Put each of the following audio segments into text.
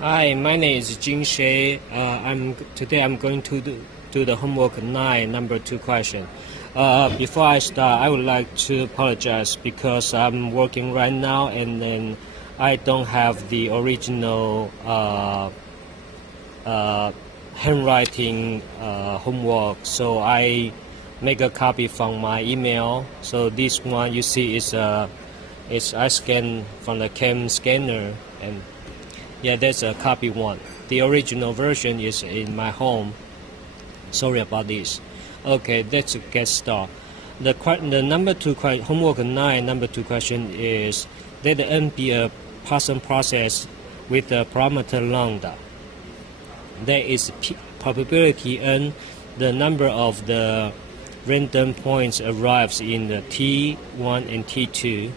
Hi, my name is Gin Sheh. Today I'm going to do the homework 9, number 2 question. Before I start, I would like to apologize because I'm working right now and then I don't have the original handwriting homework, so I make a copy from my email. So this one you see is I scan from the cam scanner, and yeah, that's a copy one. The original version is in my home. Sorry about this. Okay, let's get started. The number 2 homework 9 number 2 question is: let the n be a Poisson process with a parameter lambda. There is probability n, the number of the random points arrives in the T1 and T2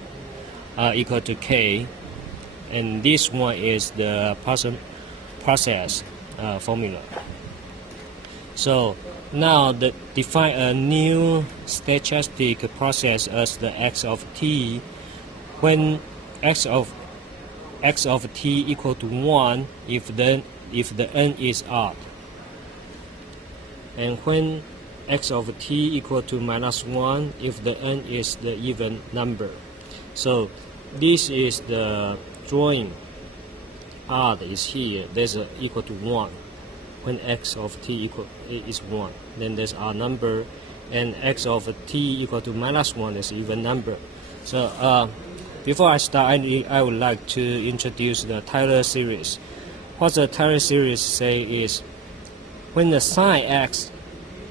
equal to k, and this one is the Poisson process formula. So now define a new stochastic process as the x of t when x of t equal to 1 if the n is odd, and when x of t equal to -1 if the n is the even number. So this is the drawing. Odd is here. There's equal to 1 when x of t is 1. Then there's odd number, and x of t equal to -1 is even number. So before I start, I would like to introduce the Taylor series. What the Taylor series say is when the sine x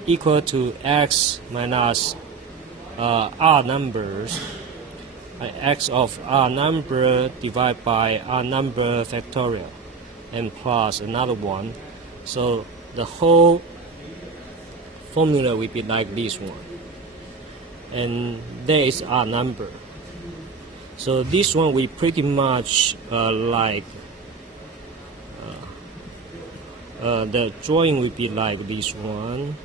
equal to x minus r numbers, x of r number divided by r number factorial and plus another one. So the whole formula will be like this one, and there is r number. So this one we pretty much like the drawing will be like this one.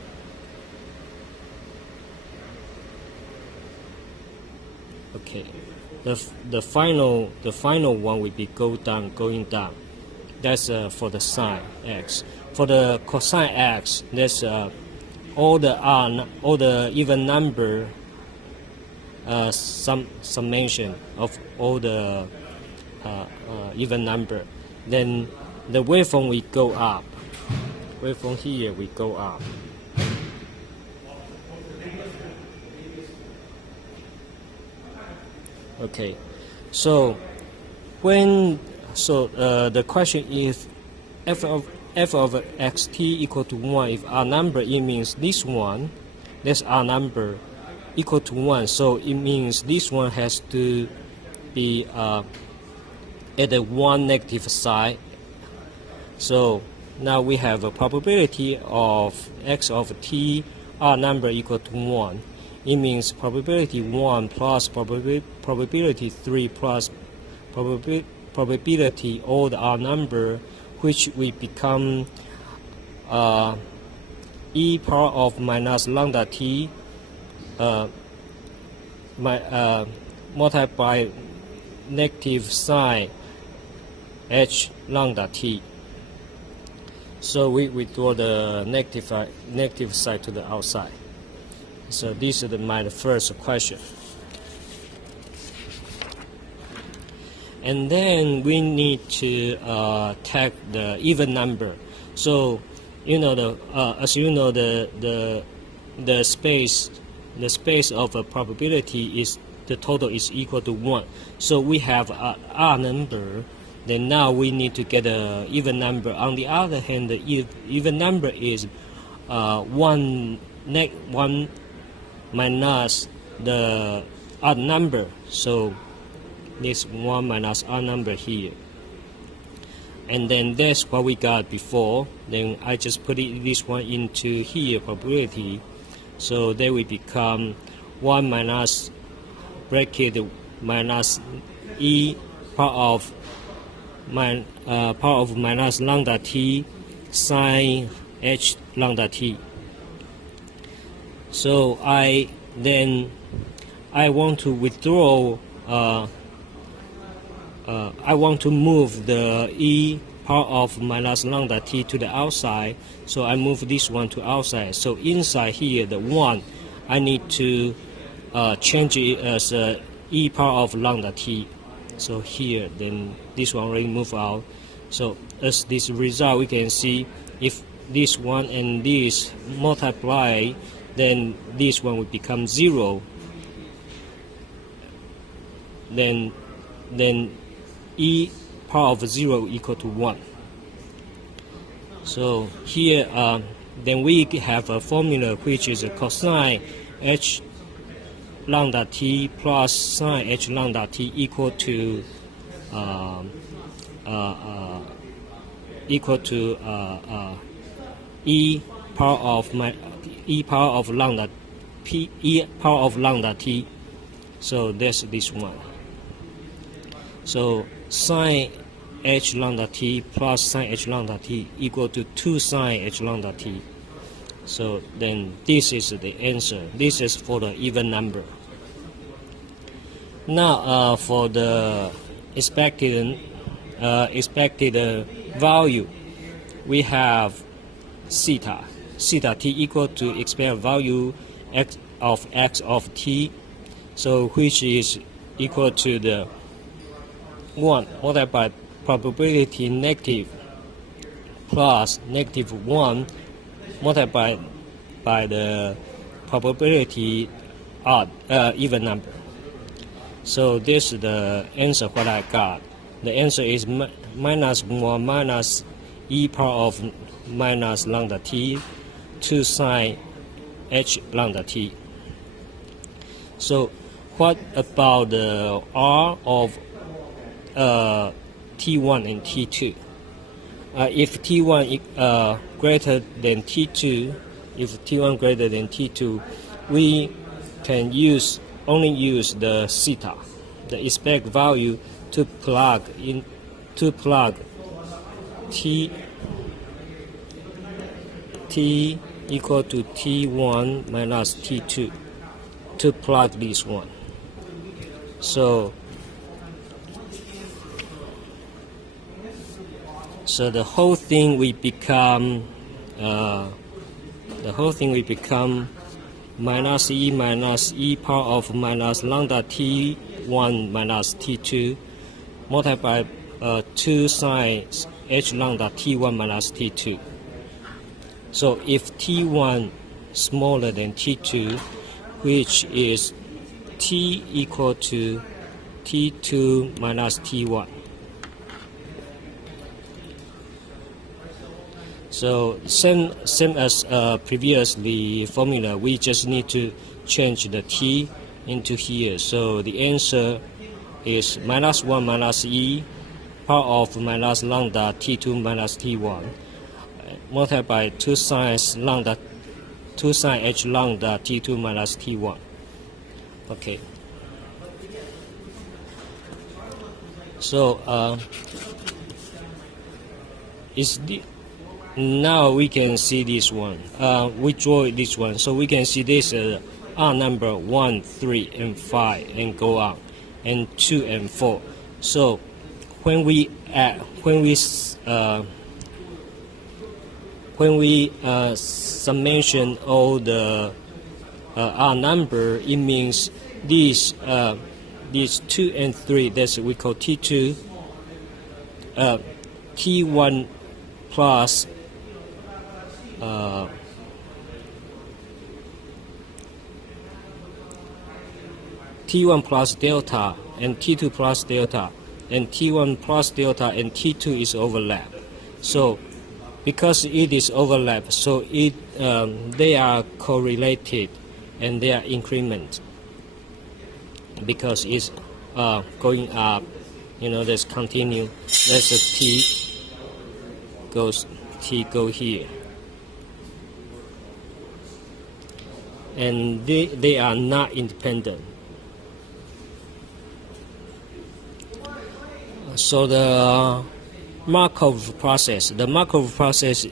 Okay, the final one will be going down. That's for the sine x. For the cosine x, that's all the even number summation of all the even number. Then the waveform will go up. Waveform here will go up. Okay, so the question is f of xt equal to 1 if r number, it means this one, that's r number equal to 1, so it means this one has to be at the one negative side. So now we have a probability of x of t r number equal to 1. It means probability 1 plus probability 3 plus probability all the r number, which will become e power of minus lambda t multiplied by negative sine h lambda t. So we draw the negative side to the outside. So this is my first question. And then we need to take the even number. So as you know, the space of a probability is the total is equal to 1. So we have a r number. Then now we need to get a even number. On the other hand, the even number is 1 minus the odd number. So this 1 minus r number here, and then that's what we got before. Then I just put this one into here, probability. So they will become 1 minus bracket minus e power of minus lambda t sine h lambda t. So I want to withdraw I want to move the e part of minus lambda t to the outside, so I move this one to outside. So inside here, the 1, I need to change it as e power of lambda t. So here, then this one already move out. So as this result, we can see if this one and this multiply, then this one will become 0. Then e power of 0 equal to 1. So here, then we have a formula which is a cosine h lambda t plus sine h lambda t equal to e power of lambda t. So that's this one. So sine h lambda t plus sine h lambda t equal to 2 sine h lambda t. So then this is the answer. This is for the even number. Now for the expected value, we have theta t equal to expected value x of t, so which is equal to the 1 multiplied by probability negative plus negative 1 multiplied by the probability odd even number. So this is the answer what I got. The answer is minus 1 minus e power of minus lambda t 2 sine h lambda t. So what about the r of T1 and T2? If T1 greater than T2, we can only use the theta, the expected value, to plug T equal to T1 minus T2 to plug this one. So the whole thing will become minus e power of minus lambda t1 minus t2 multiplied by 2 sine h lambda t1 minus t2. So if t1 smaller than t2, which is t equal to t2 minus t1. So same as previously formula, we just need to change the t into here. So the answer is minus 1 minus e power of minus lambda t2 minus t1 multiplied by 2 sine h lambda t2 minus t1. Okay. So now we can see this one. We draw this one, so we can see this R number 1, 3, and 5, and go on, and 2 and 4. So when we summation all the R number, it means these 2 and 3. That's we call T2, T1 plus T1 plus delta and T2 plus delta, and T1 plus delta and T2 is overlap. So because it is overlap, so they are correlated and they are increment because it's going up. Let's continue. Let's T go here, and they are not independent. So the Markov process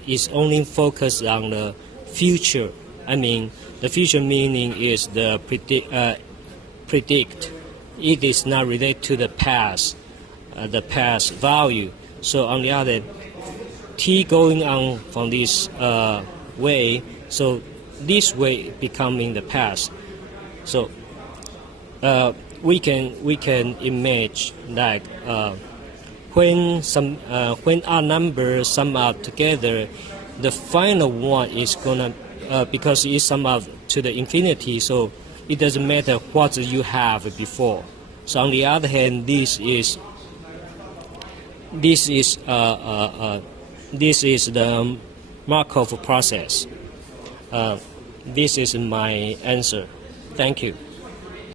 is only focused on the future. I mean, the future meaning is the predict. It is not related to the past value. So on the other, t going on from this way, so this way becoming the past. So we can imagine like when our numbers sum up together, the final one is gonna because it sum up to the infinity, so it doesn't matter what you have before. So on the other hand, this is the Markov process. This is my answer. Thank you.